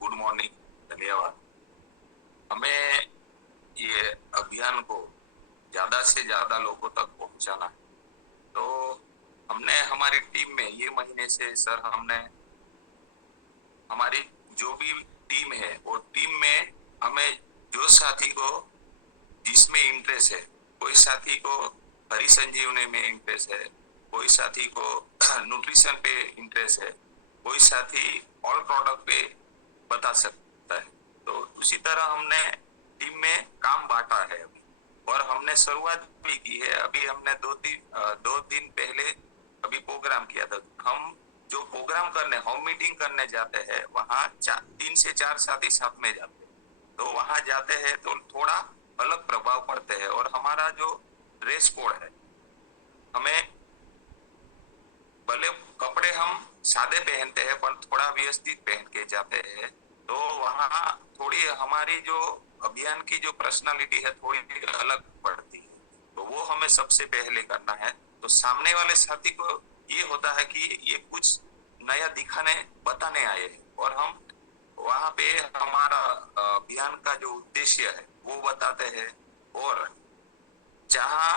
Good morning. धन्यवाद। हमें ये अभियान को ज्यादा से ज्यादा लोगों तक पहुंचाना है। तो हमने हमारी टीम में ये महीने से सर हमने हमारी जो भी टीम है वो टीम में हमें जो साथी को जिसमें इंटरेस्ट है, कोई साथी को हरी संजीवनी में इंटरेस्ट है, कोई साथी को न्यूट्रिशन पे इंटरेस्ट है, कोई साथी ऑल प्रोडक्ट पे बता सकता है। तो उसी तरह हमने टीम में काम बांटा है अभी, और हमने शुरुआत भी की है। अभी हमने दो दिन पहले अभी प्रोग्राम किया था। हम जो प्रोग्राम करने होम मीटिंग करने जाते हैं वहाँ 3 से 4 साथी साथ में जाते हैं। तो वहाँ जाते हैं तो थोड़ा अलग प्रभाव पड़ते हैं, और हमारा जो ड्रेस कोड है, हमें भले कपड़े हम सादे पहनते हैं पर थोड़ा व्यवस्थित पहन के जाते हैं। तो वहाँ थोड़ी हमारी जो अभियान की जो पर्सनालिटी है थोड़ी अलग पड़ती है। तो वो हमें सबसे पहले करना है। तो सामने वाले साथी को ये होता है कि ये कुछ नया दिखाने बताने आए हैं, और हम वहाँ पे हमारा अभियान का जो उद्देश्य है वो बताते हैं। और जहाँ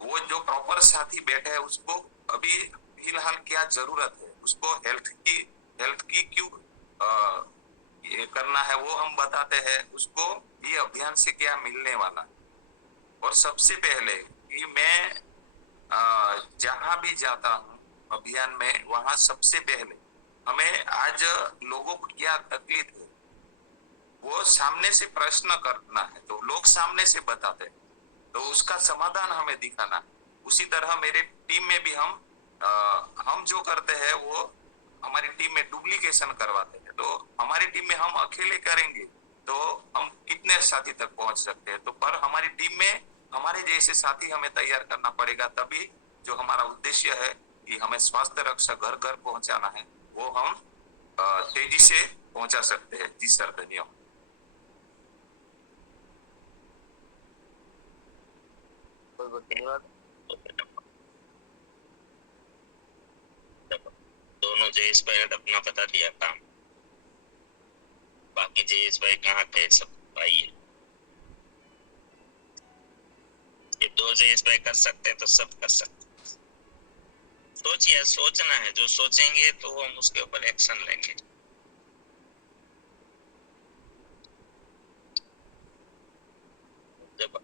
वो जो प्रॉपर साथी बैठे है उसको अभी फिलहाल क्या जरूरत है, उसको हेल्थ की क्यों ये करना है वो हम बताते हैं। उसको ये अभियान से क्या मिलने वाला है। और सबसे पहले कि मैं जहां भी जाता हूँ अभियान में, वहां सबसे पहले हमें आज लोगों को क्या तकलीफ है वो सामने से प्रश्न करना है। तो लोग सामने से बताते हैं तो उसका समाधान हमें दिखाना है। उसी तरह मेरे टीम में भी हम जो करते हैं वो हमारी टीम में डुप्लीकेशन करवाते हैं। तो हमारी टीम में हम अकेले करेंगे तो हम कितने साथी तक पहुंच सकते हैं। तो पर हमारी टीम में हमारे जैसे साथी हमें तैयार करना पड़ेगा, तभी जो हमारा उद्देश्य है कि हमें स्वास्थ्य रक्षा घर घर पहुंचाना है वो हम तेजी से पहुंचा सकते हैं। जी सर, धन्यवाद। बहुत बहुत धन्यवाद। दोनों जयेश भाई ने अपना बता दिया काम, बाकी जयेश भाई कहाँ थे? सब भाई है। ये दो जयेश भाई कर सकते हैं तो सब कर सकते हैं। सोचिए, सोचना है, जो सोचेंगे तो हम उसके ऊपर एक्शन लेंगे। जब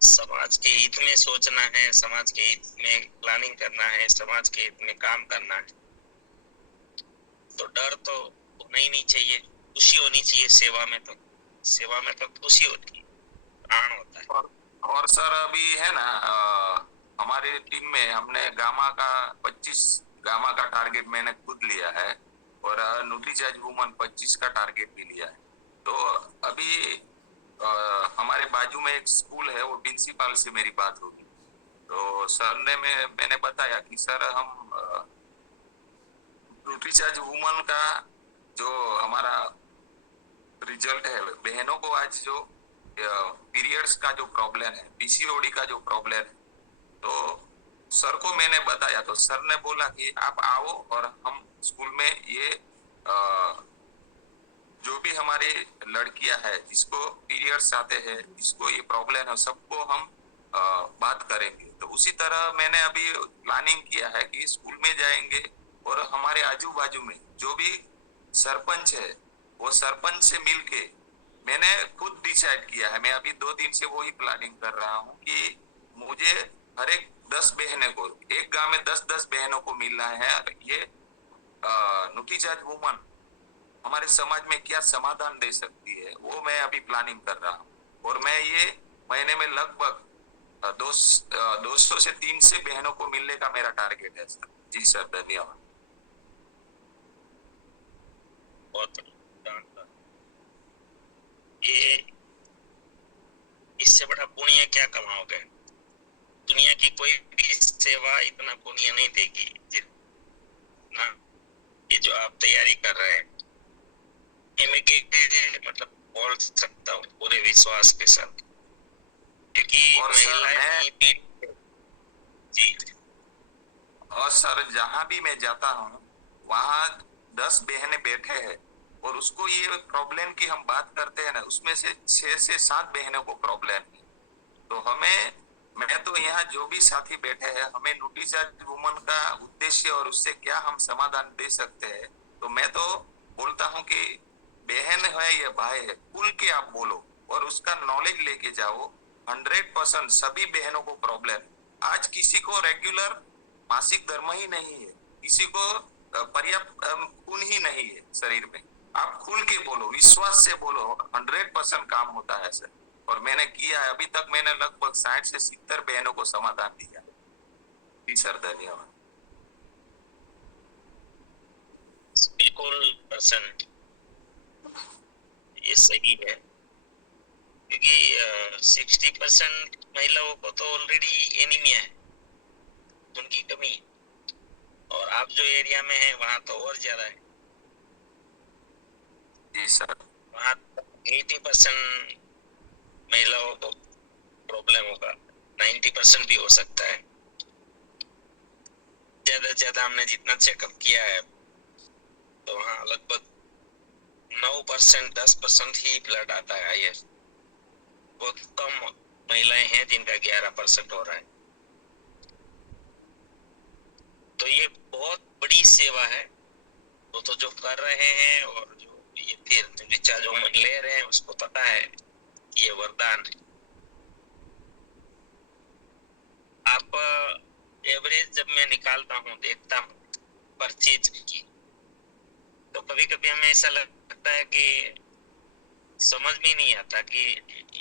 समाज के हित में सोचना है, समाज के हित में प्लानिंग करना है, समाज के हित में काम करना है, तो डर तो होना ही नहीं चाहिए, खुशी होनी चाहिए। सेवा में तो खुशी होती है, प्राण होता है। और सर अभी है ना, हमारी टीम में हमने गामा का टारगेट मैंने खुद लिया है, और न्यूट्रीचार्ज वुमन 25 का टारगेट भी लिया है। तो अभी हमारे बाजू में एक स्कूल है, वो प्रिंसिपल से मेरी बात होगी। तो सर ने मैंने बताया कि सर हम न्यूट्रीचार्ज वुमन का जो हमारा रिजल्ट है, बहनों को आज जो पीरियड्स का जो प्रॉब्लम है, पीसीओडी का जो प्रॉब्लम है, तो सर को मैंने बताया। तो सर ने बोला कि आप आओ और हम स्कूल में ये जो भी हमारी लड़कियां हैं जिसको पीरियड्स आते हैं, जिसको ये प्रॉब्लम है, सबको हम बात करेंगे। तो उसी तरह मैंने अभी प्लानिंग किया है कि स्कूल में जाएंगे, और हमारे आजू बाजू में जो भी सरपंच है वो सरपंच से मिलके मैंने खुद डिसाइड किया है। मैं अभी 2 दिन से वही प्लानिंग कर रहा हूँ कि मुझे हर एक 10 बहनों को, एक गांव में 10-10 बहनों को मिलना है। ये न्यूट्रीचार्ज वुमन हमारे समाज में क्या समाधान दे सकती है वो मैं अभी प्लानिंग कर रहा हूँ। और मैं ये महीने में लगभग 200 से 300 बहनों को मिलने का मेरा टारगेट है सर। जी सर, धन्यवाद। बहुत ये इससे बड़ा पुण्य क्या कमाओगे? दुनिया की कोई भी सेवा इतना पुण्य नहीं देगी जितना ये जो आप तैयारी कर रहे हैं। मतलब बोल सकता हूँ पूरे विश्वास के साथ, क्योंकि महिलाएं जी। और सर जहां भी मैं जाता हूँ वहाँ 10 बहनें बैठे हैं और उसको ये प्रॉब्लम की हम बात करते हैं ना, उसमें से 6 से 7 बहनों को प्रॉब्लम है। तो मैं तो यहाँ जो भी साथी बैठे हैं, हमें नोटिस वुमन का उद्देश्य और उससे क्या हम समाधान दे सकते हैं, तो मैं तो बोलता हूँ कि बहन है या भाई है, खुल के आप बोलो और उसका नॉलेज लेके जाओ। 100% सभी बहनों को प्रॉब्लम। आज किसी को रेगुलर मासिक धर्म ही नहीं है, किसी को पर्याप्त खून ही नहीं है शरीर में। आप खुल के बोलो, विश्वास से बोलो, 100% काम होता है सर। और मैंने किया है, अभी तक मैंने लगभग 60 से 70 बहनों को समाधान दिया। जी सर, धन्यवाद। बिल्कुल परसेंट ये सही है, क्योंकि 60% महिलाओं को तो ऑलरेडी एनीमिया है, उनकी कमी है। और आप जो एरिया में हैं वहाँ तो और ज्यादा है। जी सर। वहाँ 80% महिलाओं को प्रॉब्लम होगा, 90% भी हो सकता है। ज्यादा से ज्यादा हमने जितना चेकअप किया है तो वहाँ लगभग 9% 10% ही ब्लड आता है IF। बहुत कम महिलाएं हैं जिनका 11% हो रहा है। तो ये बहुत बड़ी सेवा है। वो तो जो कर रहे हैं और जो ये फिर ऋचा जो ले रहे हैं उसको पता है कि ये वरदान है। आप एवरेज जब मैं निकालता हूँ, देखता हूँ परचेज की, तो कभी कभी हमें ऐसा लगता है कि समझ में नहीं आता कि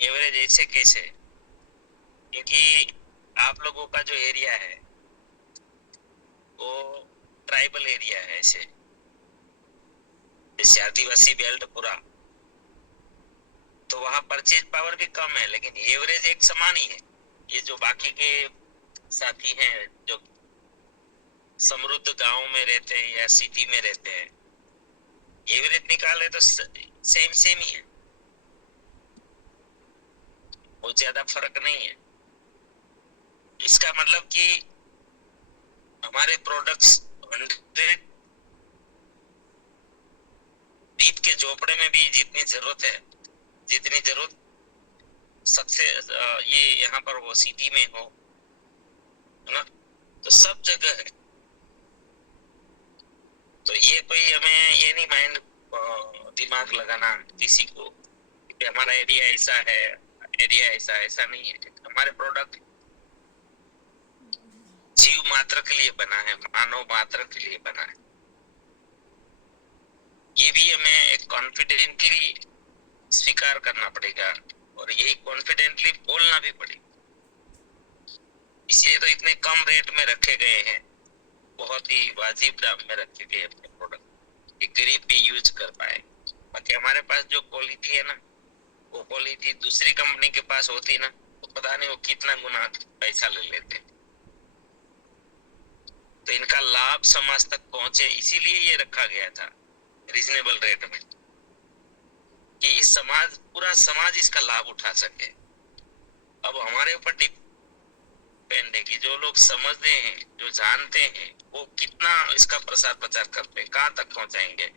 एवरेज ऐसे कैसे, क्योंकि आप लोगों का जो एरिया है वो ट्राइबल एरिया है, ऐसे जैसे आदिवासी बेल्ट पूरा, तो वहाँ परचेज पावर भी कम है, लेकिन एवरेज एक समान ही है। ये जो बाकी के साथी हैं जो समृद्ध गांव में रहते हैं या सिटी में रहते हैं, एवरेज निकाले तो सेम ही है, बहुत ज्यादा फर्क नहीं है। इसका मतलब कि हमारे प्रोडक्ट्स 100 दीप के झोपड़े में भी जितनी जरूरत सबसे ये यहाँ पर वो सिटी में हो ना, तो सब जगह है। तो ये कोई हमें ये नहीं माइंड दिमाग लगाना किसी को कि हमारा एरिया ऐसा नहीं है। हमारे प्रोडक्ट जीव मात्र के लिए बना है, मानव मात्र के लिए बना है। ये भी हमें एक कॉन्फिडेंटली स्वीकार करना पड़ेगा और यही कॉन्फिडेंटली बोलना भी पड़ेगा। इसलिए तो इतने कम रेट में रखे गए हैं, बहुत ही वाजिब दाम में रखे गए अपने प्रोडक्ट कि गरीब भी यूज कर पाए। बाकी हमारे पास जो क्वालिटी है ना, वो क्वालिटी दूसरी कंपनी के पास होती ना, तो पता नहीं वो कितना गुना पैसा ले लेते। तो इनका लाभ समाज तक पहुंचे, इसीलिए ये रखा गया था रीजनेबल रेट में, कि इस पूरा समाज इसका लाभ उठा सके। अब हमारे ऊपर डिपेंड है कि जो लोग समझते हैं, जो जानते हैं, वो कितना इसका प्रसार प्रचार करते हैं, कहाँ तक पहुंचाएंगे।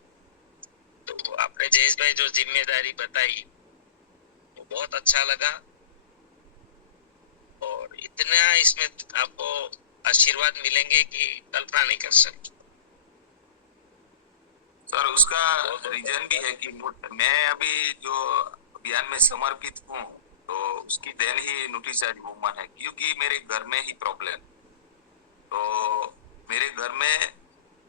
तो आपने जयेश भाई जो जिम्मेदारी बताई वो बहुत अच्छा लगा, और इतना इसमें आपको आशीर्वाद मिलेंगे कि कल्पना नहीं कर सकते सर। उसका रीजन भी है कि मैं अभी जो अभियान में समर्पित हूँ, तो उसकी देन ही नोटिस आज वुमन है, क्योंकि मेरे घर में ही प्रॉब्लम। तो मेरे घर में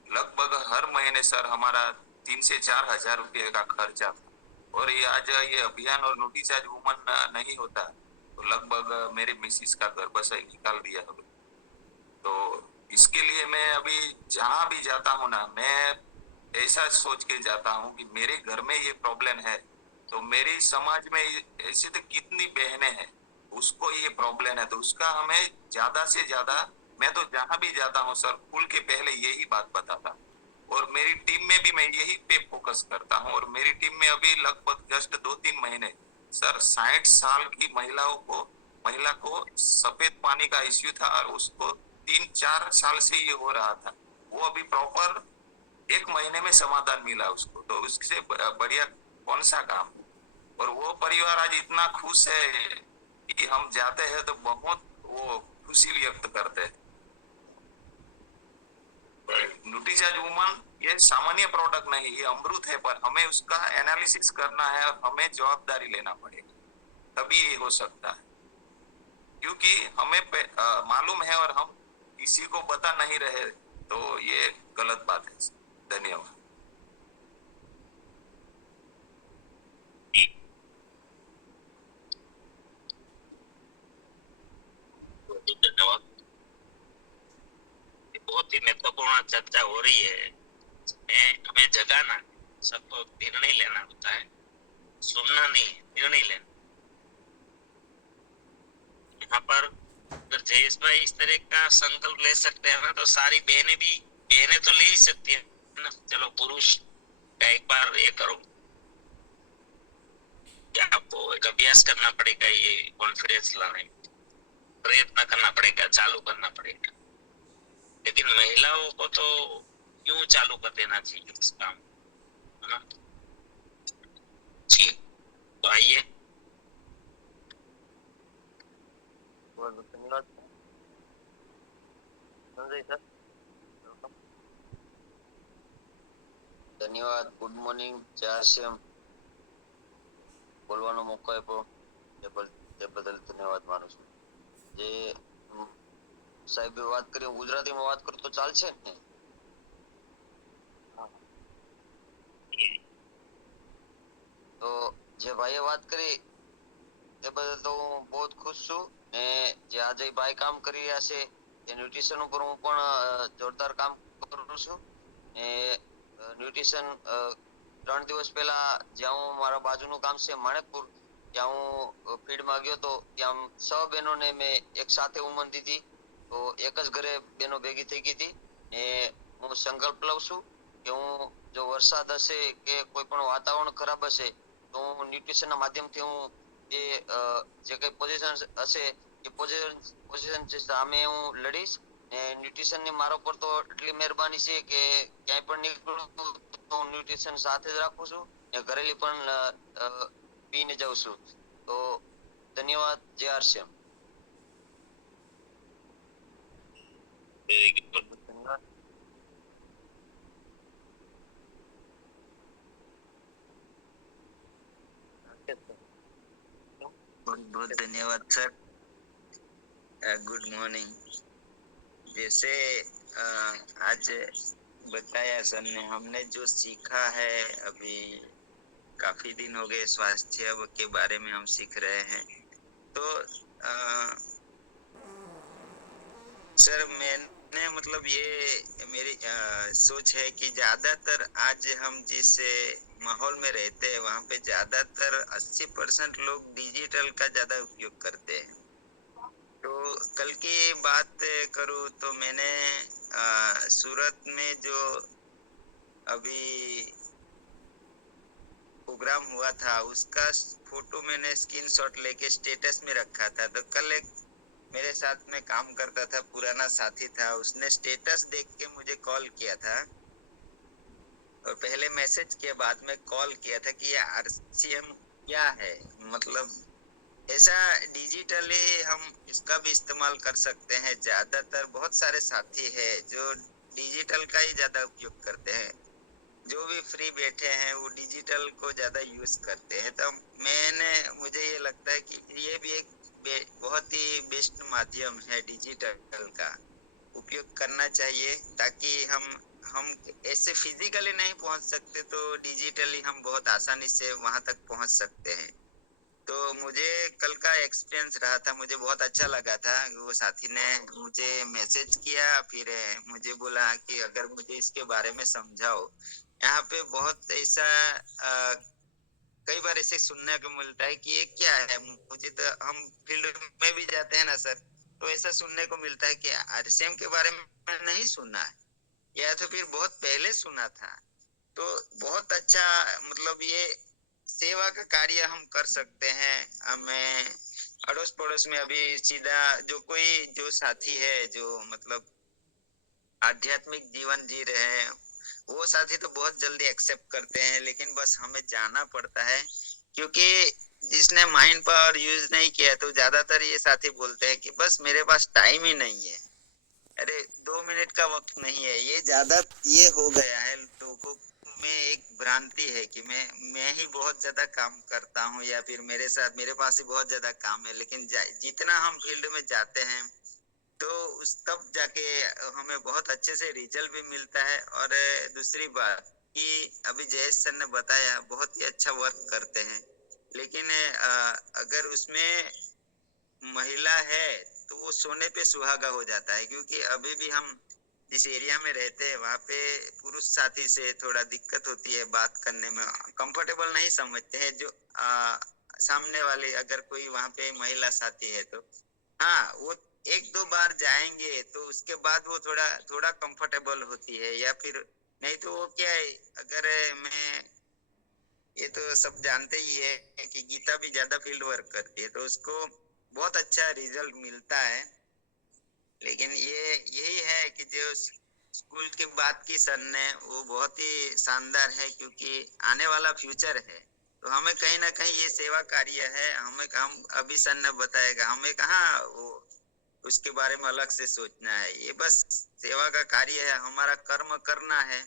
लगभग हर महीने सर हमारा 3 से 4 हजार रुपये का खर्चा था, और ये आज ये अभियान और नोटिस आज वुमन नहीं होता तो लगभग मेरे मिसिस का गर्भ से निकाल दिया है। तो इसके लिए मैं अभी जहाँ भी जाता हूँ ना, मैं ऐसा सोच के जाता हूँ कि मेरे घर में ये प्रॉब्लम है, तो मेरे समाज में ऐसे तो कितनी बहनें हैं उसको ये प्रॉब्लम है, तो उसका हमें ज्यादा से ज्यादा, मैं तो जहाँ भी जाता हूँ सर खुल के पहले यही बात बताता, और मेरी टीम में भी मैं यही पे फोकस करता हूँ। और मेरी टीम में अभी लगभग जस्ट 2-3 महीने सर 60 साल की महिला को सफेद पानी का इश्यू था, और उसको 3-4 साल से ये हो रहा था। वो अभी प्रॉपर 1 महीने में समाधान मिला उसको, तो उससे बढ़िया कौन सा काम। और वो परिवार आज इतना खुश है कि हम जाते हैं तो बहुत वो खुशी व्यक्त करते हैं। न्यूट्रीचार्ज वुमन ये सामान्य प्रोडक्ट नहीं, ये अमृत है, पर हमें उसका एनालिसिस करना है और हमें जवाबदारी लेना पड़ेगा, तभी ये हो सकता है। क्योंकि हमें मालूम है और हम किसी को बता नहीं रहे, तो ये गलत बात है। धन्यवाद। धन्यवाद। बहुत ही महत्वपूर्ण चर्चा हो रही है। हमें जगाना, सबको निर्णय लेना होता है, सुनना नहीं, निर्णय लेना। यहाँ पर अगर जयेश भाई इस तरह का संकल्प ले सकते हैं ना, तो सारी बहनें तो ले ही सकती है ना। चलो पुरुष का एक बार ये करो, क्या आपको एक अभ्यास करना पड़ेगा, ये कॉन्फिडेंस लाने में प्रयत्न करना पड़ेगा, चालू करना पड़ेगा। लेकिन महिलाओं को तो क्यों चालू कर देना चाहिए इस काम, है ना। जी, तो आइए। बहुत बहुत धन्यवाद संजय सर। ધન્યવાદ. Good morning. જય બોલવાનો મોકો આપ્યો તે બદલ ધન્યવાદ માનું છું. જે સાહેબે વાત કરી, ગુજરાતીમાં વાત કરું તો ચાલશે ને? તો જે ભાઈએ વાત કરી તે બદલ તો હું બહુ ખુશ છું. ને જે આજે ભાઈ કામ કરી રહ્યા છે તે ન્યુટ્રિશન ઉપર હું પણ જોરદાર કામ કરું છું. ને ન્યુટ્રિશન 3 દિવસ પહેલા જ્યાં હું મારા બાજુનું કામ છે માણેકપુર, ત્યાં હું ફીડમાં ગયો તો ત્યાં 6 બહેનોને મેં એક સાથે ઉમન દીધી. તો એક જ ઘરે બહેનો ભેગી થઈ ગઈ હતી. ને હું સંકલ્પ લઉં છું કે હું જો વરસાદ હશે કે કોઈ પણ વાતાવરણ ખરાબ હશે તો હું ન્યુટ્રિશનના માધ્યમથી હું જે કઈ પોઝિશન હશે એ પોઝિશન સામે હું લડીશ. ને ન્યુટ્રિશનની મારા પર તો એટલી મહેરબાની છે કે ક્યાંય પણ નીકળું તો હું ન્યુટ્રિશન સાથે જ રાખું છું ને ઘરેલી પણ પીને જાઉં છું. તો ધન્યવાદ. જય આર શ્યામ. बहुत बहुत धन्यवाद सर. Good morning. जैसे आज बताया सर ने, हमने जो सीखा है, अभी काफी दिन हो गए स्वास्थ्य के बारे में हम सीख रहे हैं. तो सर मैंने मतलब ये मेरी सोच है कि ज्यादातर आज हम जिस माहौल में रहते हैं वहाँ पे ज्यादातर 80% लोग डिजिटल का ज्यादा उपयोग करते हैं. तो कल की बात करूँ तो मैंने सूरत में जो अभी प्रोग्राम हुआ था उसका फोटो मैंने स्क्रीनशॉट लेके स्टेटस में रखा था. तो कल एक मेरे साथ में काम करता था, पुराना साथी था, उसने स्टेटस देख के मुझे कॉल किया था और पहले मैसेज किया, बाद में कॉल किया था कि ये RCM क्या है. मतलब ऐसा डिजिटली हम इसका भी इस्तेमाल कर सकते हैं. ज्यादातर बहुत सारे साथी हैं जो डिजिटल का ही ज्यादा उपयोग करते हैं. जो भी फ्री बैठे हैं वो डिजिटल को ज्यादा यूज करते हैं. तो मुझे ये लगता है कि ये भी एक बहुत ही बेस्ट माध्यम है. डिजिटल का उपयोग करना चाहिए ताकि हम ऐसे फिजिकली नहीं पहुंच सकते तो डिजिटली हम बहुत आसानी से वहां तक पहुंच सकते हैं. तो मुझे कल का एक्सपीरियंस रहा था, मुझे बहुत अच्छा लगा था. वो साथी ने मुझे मैसेज किया, फिर मुझे बोला कि अगर मुझे इसके बारे में समझाओ. यहाँ पे बहुत ऐसा कई बार ऐसे सुनने को मिलता है कि ये क्या है. मुझे तो हम फील्ड में भी जाते हैं ना सर, तो ऐसा सुनने को मिलता है कि RCM के बारे में नहीं सुना है या तो फिर बहुत पहले सुना था. तो बहुत अच्छा, मतलब ये सेवा का कार्य हम कर सकते हैं. हमें अड़ोस पड़ोस में अभी सीधा जो साथी है जो मतलब आध्यात्मिक जीवन जी रहे हैं वो साथी तो बहुत जल्दी एक्सेप्ट करते हैं, लेकिन बस हमें जाना पड़ता है, क्योंकि जिसने माइंड पावर यूज नहीं किया तो ज्यादातर ये साथी बोलते हैं कि बस मेरे पास टाइम ही नहीं है। अरे 2 मिनट का वक्त नहीं है, ये ज्यादा ये हो गया है लोगों में एक भ्रांति है कि मैं ही बहुत ज्यादा काम करता हूँ, या फिर मेरे पास ही बहुत ज्यादा काम है। लेकिन जितना हम फील्ड में जाते हैं तो उस तब जाके हमें बहुत अच्छे से रिजल्ट भी मिलता है। और दूसरी बात कि अभी जयेश सर ने बताया, बहुत ही अच्छा वर्क करते हैं, लेकिन अगर उसमें महिला है तो वो सोने पे सुहागा हो जाता है, क्योंकि अभी भी हम जिस एरिया में रहते हैं वहाँ पे पुरुष साथी से थोड़ा दिक्कत होती है, बात करने में कंफर्टेबल नहीं समझते हैं जो सामने वाले, अगर कोई वहाँ पे महिला साथी है तो हाँ वो 1-2 बार जाएंगे तो उसके बाद वो थोड़ा थोड़ा कंफर्टेबल होती है, या फिर नहीं तो वो क्या है, अगर मैं ये तो सब जानते ही है कि गीता भी ज्यादा फील्ड वर्क करती है तो उसको बहुत अच्छा रिजल्ट मिलता है। लेकिन ये यही है कि जो स्कूल की बात की सर ने, वो बहुत ही शानदार है, क्योंकि आने वाला फ्यूचर है। तो हमें कहीं ना कहीं ये सेवा कार्य है, हम अभी सर ने बताएगा, हमें कहाँ वो उसके बारे में अलग से सोचना है। ये बस सेवा का कार्य है, हमारा कर्म करना है,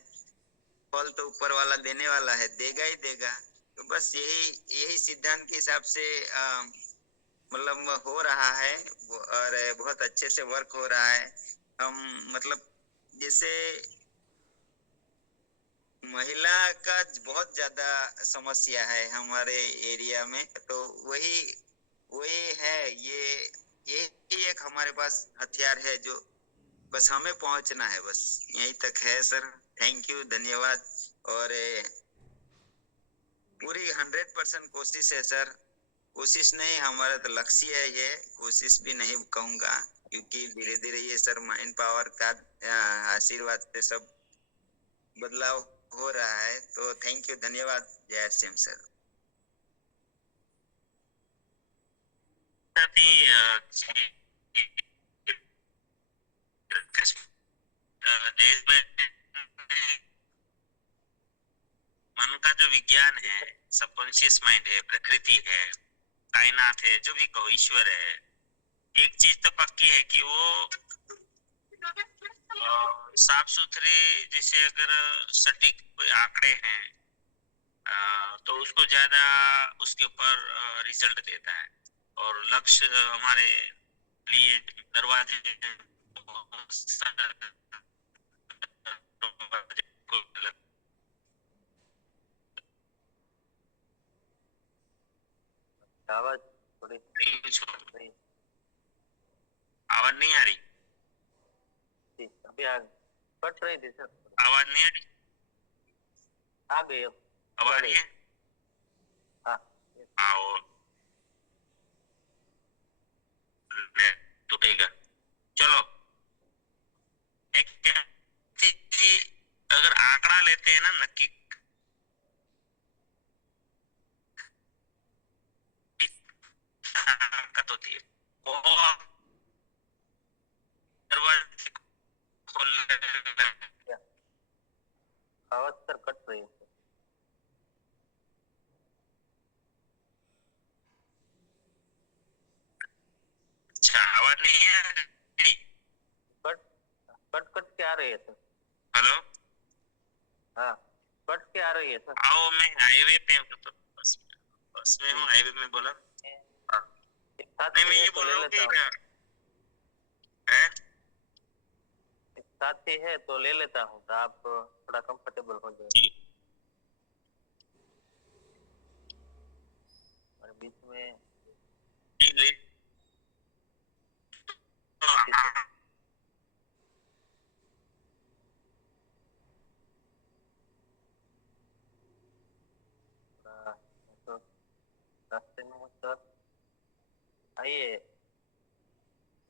फल तो ऊपर वाला देने वाला है, देगा ही देगा। तो बस यही यही सिद्धांत के हिसाब से मतलब हो रहा है, और बहुत अच्छे से वर्क हो रहा है। हम मतलब जैसे महिला का बहुत ज्यादा समस्या है हमारे एरिया में, तो वही वही है, यही एक हमारे पास हथियार है जो बस हमें पहुंचना है, बस यहीं तक है सर। थैंक यू, धन्यवाद। और पूरी 100% कोशिश है सर, कोशिश नहीं, हमारा तो लक्ष्य है, ये कोशिश भी नहीं कहूंगा, क्योंकि धीरे धीरे ये सर माइंड पावर का आशीर्वाद से सब बदलाव हो रहा है। तो थैंक यू, धन्यवाद। जय सिंह सर। साथी देश में मन का जो विज्ञान है, सबकॉन्शियस माइंड है, प्रकृति है, कायनात है, जो भी कहो, ईश्वर है, एक चीज तो पक्की है कि वो साफ सुथरे, जैसे अगर सटीक कोई आंकड़े हैं तो उसको ज्यादा उसके ऊपर रिजल्ट देता है। और लक्ष्य हमारे लिए दरवाजे आवाज थोड़ी आवाज नहीं आ रही? अभी कट रही थी सर, आवाज नहीं आ रही? आ गई अब आ रही है? हाँ आओ तो ठीक है, चलो। एक अगर आंकड़ा लेते हैं ना, नक्की ताकत होती है, वो दरवाजे खोलने में। आवाज सर कट रही है। अच्छा, आवाज नहीं है? कट कट कट के आ रही है सर। हेलो, हाँ कट के आ रही है सर। आओ, मैं हाईवे पे हूँ, तो बस में हूँ, हाईवे में बोला। नहीं, मैं ये बोल रहा हूँ कि है साथी है तो ले लेता हूँ, तो आप थोड़ा कंफर्टेबल हो जाए। और बीच में तो रास्ते में सर आइए,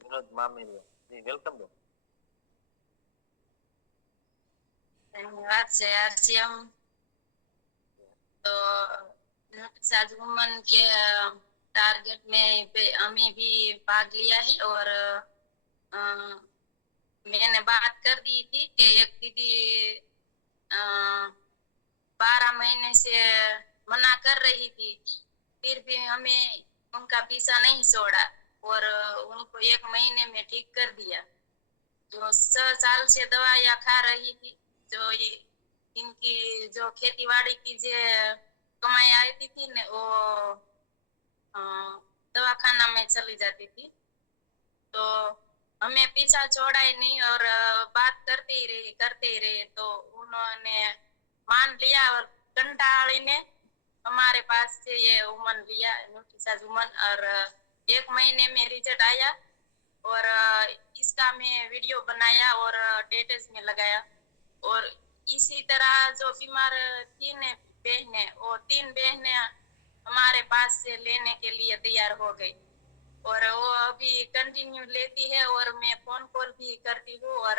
विनोद मामेरिया जी, वेलकम है। धन्यवाद जय आरसीएम। तो साज वुमन के टारगेट में पे हमें भी भाग लिया है, और मैंने बात कर दी थी कि एक दीदी 12 महीने से मना कर रही थी, फिर भी हमें उनका पीछा नहीं छोड़ा और उनको 1 महीने में ठीक कर दिया। जो 6 साल से दवाइयाँ खा रही थी, जो ये इनकी जो खेती बाड़ी की जो कमाई आती थी न, वो दवाखाना में चली जाती थी। तो हमें पीछा छोड़ा ही नहीं और बात करते ही रहे तो उन्होंने मान लिया और कंटाली ने हमारे पास से ये उमन लिया, न्यूट्रीसाज उमन, और 1 महीने में रिजल्ट आया और इसका मैं वीडियो बनाया और स्टेटस में लगाया। और इसी तरह जो बीमार 3 बहनें, वो 3 बहनें हमारे पास से लेने के लिए तैयार हो गई और वो अभी कंटिन्यू लेती है और मैं फोन कॉल भी करती हूँ और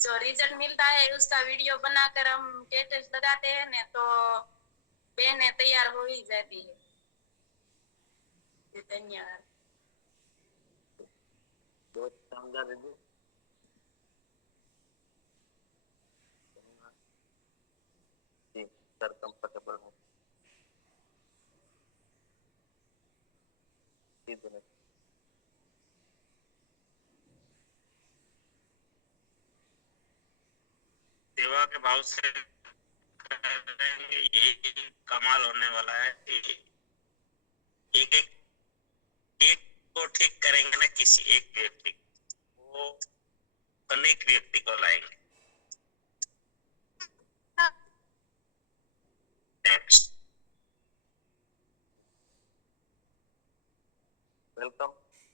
जो रिजल्ट मिलता है उसका वीडियो बनाकर हम स्टेटस लगाते हैं ना, तो बहनें तैयार हो ही जाती है। धन्यवाद। बहुत शानदार दीदी। जी सर, कंफर्टेबल हूँ। जी धन्यवाद। सेवा के भाव से करेंगे, यही कमाल होने वाला है कि एक एक को ठीक करेंगे ना, किसी एक व्यक्ति वो अनेक व्यक्ति को लाएंगे। Next. Welcome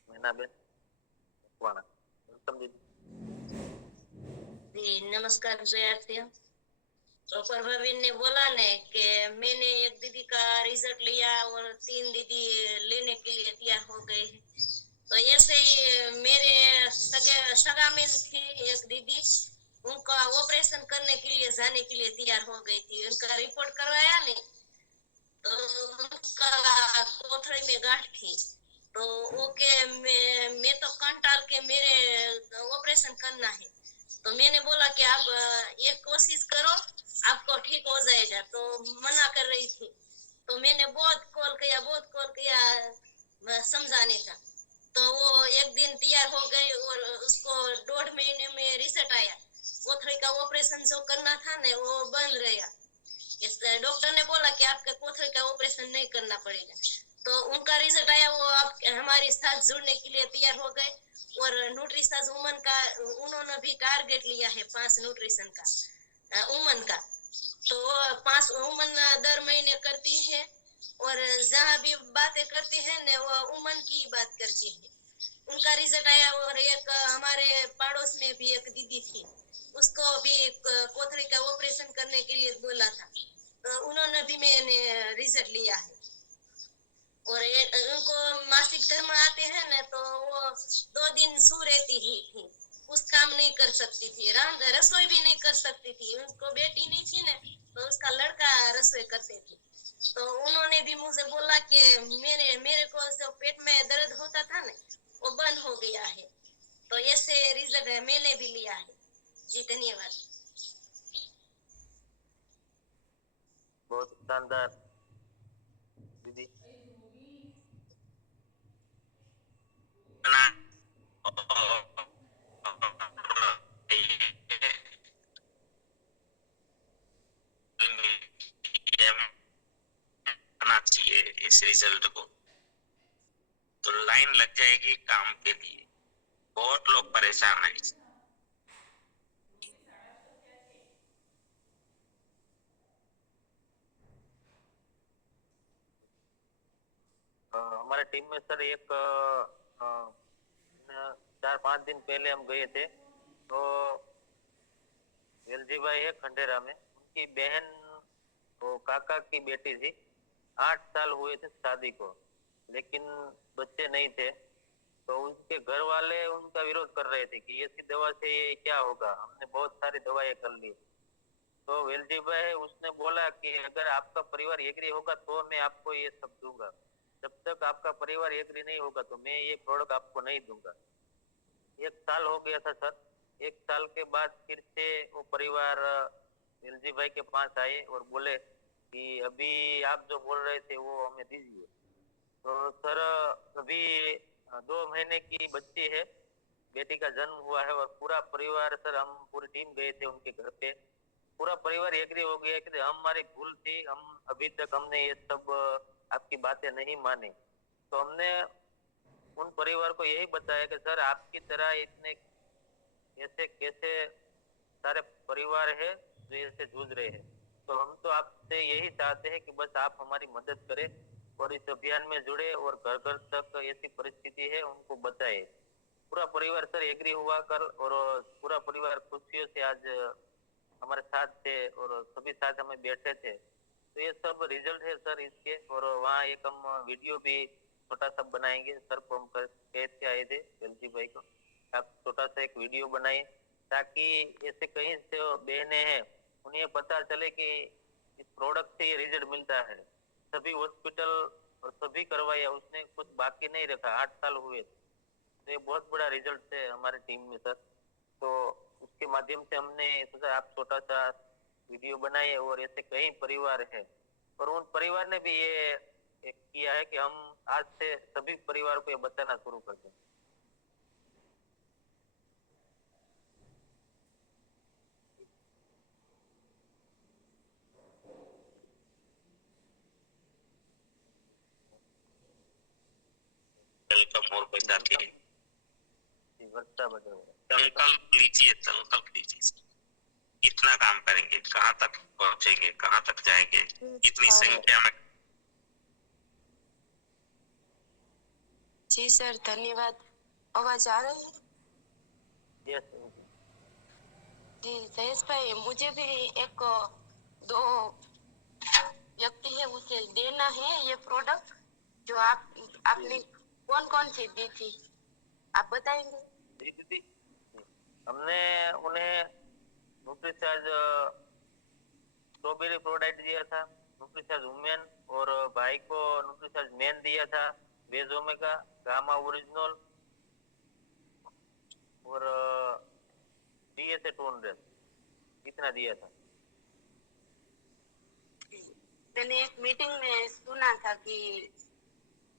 Meenaben Makwana. Welcome दीदी। नमस्कार जयार्थियों। तो प्रवीण ने बोला ने कि मैंने एक दीदी का रिजल्ट लिया और 3 दीदी लेने के लिए तैयार हो गई। तो ऐसे ही मेरे सगा में थी एक दीदी, उनका ऑपरेशन करने के लिए जाने के लिए तैयार हो गई थी। उनका रिपोर्ट करवाया ने, तो उनका कोथड़ी में गांठ थी। तो ओके, मैं तो कंटाल के मेरे ऑपरेशन करना है। तो मैंने बोला कि आप एक कोशिश करो, आपको ठीक हो जाएगा। तो मना कर रही थी। तो मैंने बहुत कॉल किया समझाने का। तो वो एक दिन तैयार हो गई और उसको 1.5 महीने में रिजल्ट आया। कोथड़ी का ऑपरेशन जो करना था ना, वो बंद गया। डॉक्टर ने बोला कि आपके कोथड़ी का ऑपरेशन नहीं करना पड़ेगा। तो उनका रिजल्ट आया, वो आप हमारे साथ जुड़ने के लिए तैयार हो गए और न्यूट्रीसाज वुमन का उन्होंने भी टारगेट लिया है 5 न्यूट्रिशन का वुमन का। तो 5 वुमन दर महीने करती है और जहाँ भी बातें करती है न, वो वुमन की बात करती है। उनका रिजल्ट आया और एक हमारे पड़ोस में भी एक दीदी थी, उसको भी कोथड़ी का ऑपरेशन करने के लिए बोला था। तो उन्होंने भी मैंने रिजल्ट लिया है। और उनको मासिक धर्म आते हैं ना, तो वो 2 दिन सो रहती ही थी, कुछ काम नहीं कर सकती थी, रसोई भी नहीं कर सकती थी। उनको बेटी नहीं थी ना, तो उसका लड़का रसोई करते थे। तो उन्होंने भी मुझे बोला कि मेरे को जो पेट में दर्द होता था ना, वो बंद हो गया है। तो ऐसे रिजल्ट मैंने भी लिया है। जी धन्यवाद। बहुत शानदार दीदी। चाहिए इस रिजल्ट को, तो लाइन लग जाएगी काम के लिए। बहुत लोग परेशान हैं। हमारे टीम में सर एक 4-5 दिन पहले हम गए थे। तो वेलजी भाई है खंडेरा में, उनकी बहन, वो काका की बेटी थी। 8 साल हुए थे शादी को, लेकिन बच्चे नहीं थे। तो उसके घर वाले उनका विरोध कर रहे थे कि ऐसी दवा से ये क्या होगा, हमने बहुत सारी दवाएं कर ली। तो वेलजी भाई उसने बोला कि अगर आपका परिवार एग्री होगा तो मैं आपको ये सब दूंगा, जब तक आपका परिवार एग्री नहीं होगा तो मैं ये प्रोडक्ट आपको नहीं दूंगा। 1 साल हो गया था सर। 1 साल के बाद फिर से वो परिवार एलजी भाई के पास आए और बोले कि अभी आप जो बोल रहे थे वो हमें दीजिए। तो सर अभी 2 महीने की बच्ची है, बेटी का जन्म हुआ है और पूरा परिवार सर, हम पूरी टीम गए थे उनके घर पे। पूरा परिवार एग्री हो गया कि हमारी भूल थी, हम अभी तक हमने ये सब आपकी बातें नहीं मानी। तो हमने उन परिवार को यही बताया कि सर आपकी तरह इतने ऐसे कैसे सारे परिवार है जो ऐसे जूझ रहे हैं। तो हम तो आपसे यही चाहते हैं कि बस आप हमारी मदद करें और इस अभियान में जुड़े और घर घर तक ऐसी परिस्थिति है उनको बचाए। पूरा परिवार सर एग्री हुआ कल और पूरा परिवार खुशियों से आज हमारे साथ थे और सभी साथ हमें बैठे थे। तो ये सब रिजल्ट है सर इसके। और वहाँ एक हम वीडियो भी छोटा सा बनाएंगे सर को, हम कह के आए थे एलजी भाई को, आप छोटा सा एक वीडियो बनाए ताकि ऐसे कहीं से बहनें हैं उन्हें पता चले कि इस प्रोडक्ट से ये रिजल्ट मिलता है। सभी हॉस्पिटल और सभी करवाया, उसने कुछ बाकी नहीं रखा। 8 साल हुए, तो ये बहुत बड़ा रिजल्ट है हमारी टीम में सर। तो उसके माध्यम से हमने सोचा आप छोटा सा वीडियो बनाए और ऐसे कई परिवार है और उन परिवार ने भी ये एक किया है कि हम आज से सभी परिवार को ये बताना शुरू कर दें। वेलकम और कोई साथी संकल्प लीजिए, संकल्प लीजिए। इतना काम करेंगे, कहाँ तक पहुंचेंगे, कहाँ तक जाएंगे, इतनी संख्या में। जी सर धन्यवाद। आवाज आ रही है? यस जी जयेश भाई, मुझे भी एक 2 व्यक्ति है उसे देना है ये प्रोडक्ट जो आपने कौन कौन सी दी थी, आप बताएंगे? जी दीदी, हमने उन्हें न्यूट्रीचार्ज स्ट्रॉबेरी प्रोडक्ट दिया था, न्यूट्रीचार्ज वुमेन, और भाई को न्यूट्रीचार्ज मेन दिया था, वेज ओमेगा, गामा ओरिजिनल और डीएसए 200 इतना दिया था। मैंने एक मीटिंग में सुना था कि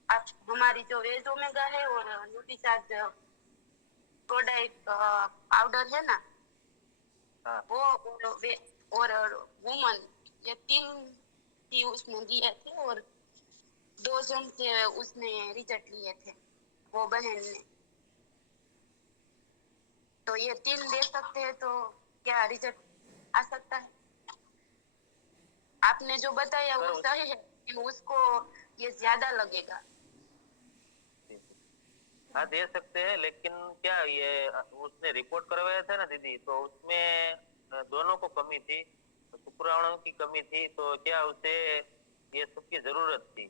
आप हमारी जो वेज ओमेगा है और न्यूट्रीचार्ज प्रोडक्ट पाउडर है ना, हाँ। वो और वुमन, ये 3 ही उसने दिए थे और 2 जन से उसने रिजल्ट लिए थे वो बहन ने। तो ये 3 दे सकते हैं तो क्या रिजल्ट आ सकता है? आपने जो बताया वो सही है कि उसको ये ज्यादा लगेगा? हाँ दे सकते हैं, लेकिन क्या ये उसने रिपोर्ट करवाया था ना दीदी, तो उसमें दोनों को कमी थी, शुक्राणुओं की कमी थी। तो क्या उसे ये सबकी जरूरत थी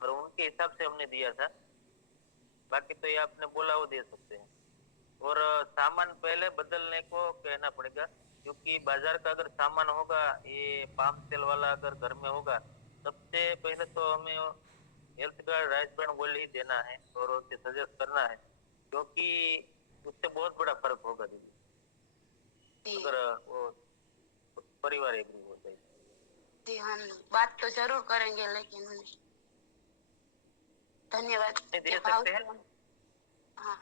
और उनके हिसाब से हमने दिया था। बाकी तो ये आपने बोला वो दे सकते हैं। और सामान पहले बदलने को कहना पड़ेगा, क्योंकि बाजार का अगर सामान होगा, ये पाम तेल वाला अगर घर में होगा, सबसे पहले तो हमें health card rice brand gold ही देना है और उसे सजेस्ट करना है, क्योंकि उससे बहुत बड़ा फर्क होगा दीदी अगर वो परिवार एग्री हो जाए। जी हम बात तो जरूर करेंगे, लेकिन धन्यवाद। दे सकते हैं, हाँ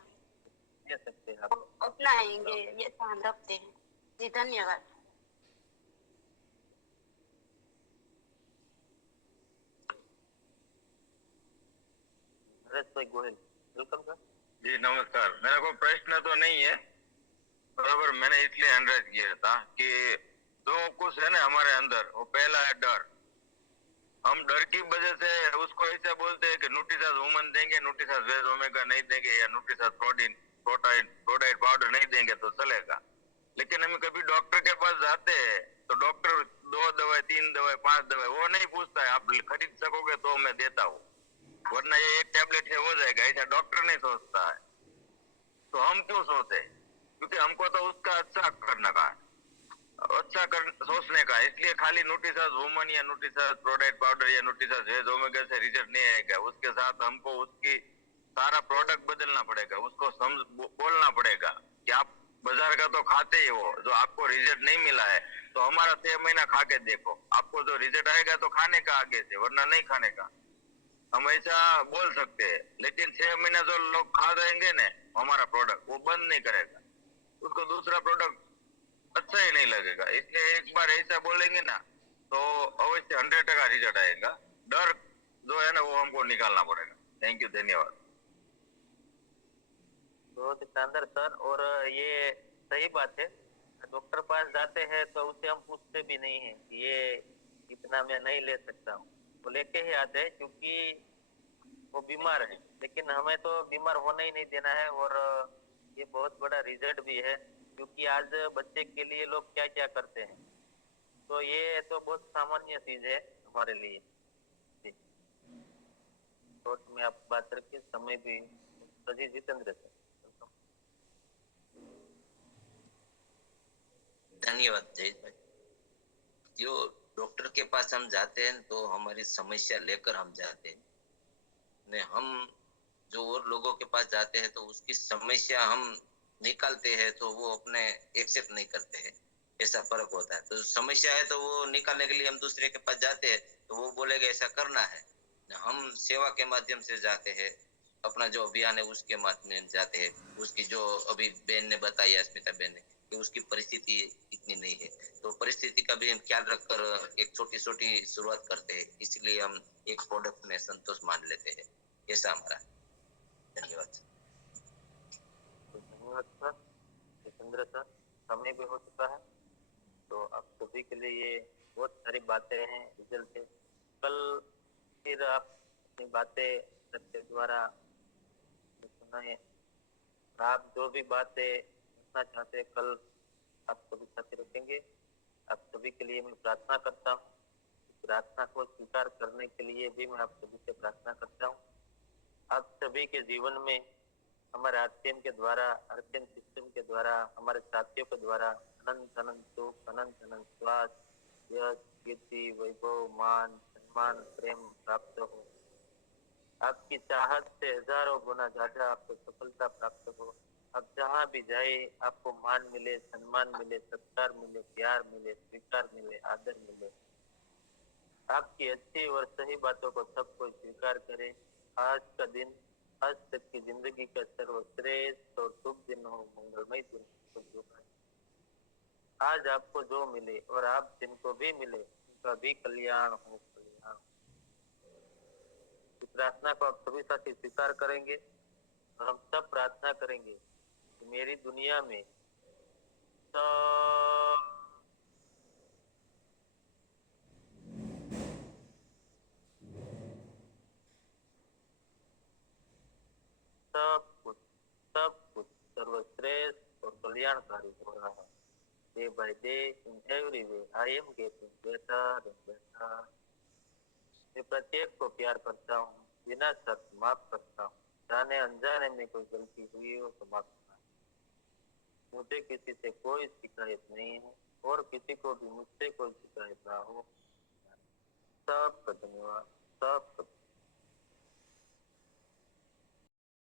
दे सकते हैं आप, अपनाएंगे, ये ध्यान रखते हैं। जी धन्यवाद। Gohil, welcome sir. जी नमस्कार। मेरा कोई प्रश्न तो नहीं है, बराबर मैंने इसलिए अनुरोध किया था कि जो कुछ है ना हमारे अंदर, वो पहला है डर। हम डर की वजह से उसको ऐसा बोलते हैं कि न्यूट्रीचार्ज वुमन देंगे, न्यूट्रीचार्ज वेज ओमेगा नहीं देंगे, या न्यूट्रीचार्ज प्रोटीन पाउडर नहीं देंगे तो चलेगा। लेकिन हम कभी डॉक्टर के पास जाते हैं तो डॉक्टर 2 दवाई 3 दवाई 5 दवाई वो नहीं पूछता है आप खरीद सकोगे तो मैं देता हूँ, वरना ये 1 टैबलेट से हो जाएगा, ऐसा डॉक्टर नहीं सोचता है। तो हम क्यों सोचते? क्योंकि हमको तो उसका अच्छा करने का है, सोचने का। इसलिए खाली न्यूट्रीचार्ज वुमन या न्यूट्रीचार्ज प्रोडक्ट पाउडर या न्यूट्रीचार्ज वेज ओमेगा से रिजल्ट नहीं आएगा। उसके साथ हमको उसकी सारा प्रोडक्ट बदलना पड़ेगा, उसको बोलना पड़ेगा कि आप बाजार का तो खाते ही हो, जो आपको रिजल्ट नहीं मिला है तो हमारा 6 महीना खा के देखो, आपको जो रिजल्ट आएगा तो खाने का आगे से, वरना नहीं खाने का। हम ऐसा बोल सकते हैं, लेकिन 6 महीना जो लोग खा जाएंगे ना हमारा प्रोडक्ट, वो बंद नहीं करेगा, उसको दूसरा प्रोडक्ट अच्छा ही नहीं लगेगा। इसलिए एक बार ऐसा बोलेंगे ना तो अवश्य 100% रिजल्ट आएगा। डर जो है ना वो हमको निकालना पड़ेगा। थैंक यू, धन्यवाद। बहुत शानदार सर। और ये सही बात है, डॉक्टर पास जाते हैं तो उससे हम पूछते भी नहीं है कि ये इतना मैं नहीं ले सकता हूँ, वो लेके ही आते हैं क्योंकि वो बीमार है। लेकिन हमें तो बीमार होने ही नहीं देना है। और ये बहुत बड़ा रिजल्ट भी है, क्योंकि आज बच्चे के लिए लोग क्या क्या करते हैं, तो ये तो बहुत सामान्य चीज है हमारे लिए। जी, तो मैं आप बात रखिए, समय भी। जी जितेंद्र सर। धन्यवाद जयेश भाई। जो डॉक्टर के पास हम जाते हैं तो हमारी समस्या लेकर हम जाते हैं, ने हम जो और लोगों के पास जाते हैं तो उसकी समस्या हम निकालते हैं तो वो अपने एक्सेप्ट नहीं करते हैं, ऐसा फर्क होता है। तो समस्या है तो वो निकालने के लिए हम दूसरे के पास जाते हैं तो वो बोलेगा ऐसा करना है। हम सेवा के माध्यम से जाते हैं, अपना जो अभियान है उसके माध्यम से जाते हैं। उसकी जो अभी बहन ने बताई, अस्मिता बहन ने, कि उसकी परिस्थिति इतनी नहीं है, तो परिस्थिति का भी हम ख्याल रखकर एक छोटी छोटी शुरुआत करते हैं, इसलिए हम एक प्रोडक्ट में संतोष मान लेते हैं। ऐसा हमारा। धन्यवाद। धन्यवाद सर, जितेंद्र सर। समय भी हो चुका है, तो आप सभी के लिए ये बहुत सारी बातें हैं, रिजल्ट है। कल फिर आप अपनी बातें सबके द्वारा सुनाए। आप जो भी बातें रखना चाहते हैं कल आप सभी साथी रखेंगे। आप सभी के लिए मैं प्रार्थना करता हूँ। प्रार्थना को स्वीकार करने के लिए भी मैं आप सभी से प्रार्थना करता हूँ। आप सभी के जीवन में हमारे आरसीएम के द्वारा, आरसीएम सिस्टम के द्वारा, हमारे साथियों के द्वारा अनंत अनंत सुख, अनंत अनंत स्वास्थ्य, यश, कीर्ति, वैभव, मान, सम्मान, प्रेम प्राप्त हो। आपकी चाहत से हजारों गुना ज्यादा आपको सफलता प्राप्त हो। आप जहाँ भी जाए आपको मान मिले, सम्मान मिले, सत्कार मिले, प्यार मिले, स्वीकार मिले, आदर मिले। आपकी अच्छी और सही बातों को सब कोई स्वीकार करे। आज का दिन, आज तक की जिंदगी का सर्वश्रेष्ठ और शुभ दिन हो, मंगलमय दिन हो। आज आपको जो मिले और आप जिनको भी मिले उनका भी कल्याण हो, कल्याण। इस प्रार्थना को आप सभी साथी स्वीकार करेंगे और हम सब प्रार्थना करेंगे कि मेरी दुनिया में सब कुछ सर्वश्रेष्ठ और कल्याणकारी हो रहा है। Day by day, in every way, I am getting better and better. मैं प्रत्येक को प्यार करता हूँ, बिना शर्त माफ करता हूँ। जाने अनजाने में कोई गलती हुई हो तो माफ करना। मुझे किसी से कोई शिकायत नहीं है और किसी को भी मुझसे कोई शिकायत ना हो। सबका धन्यवाद, सबका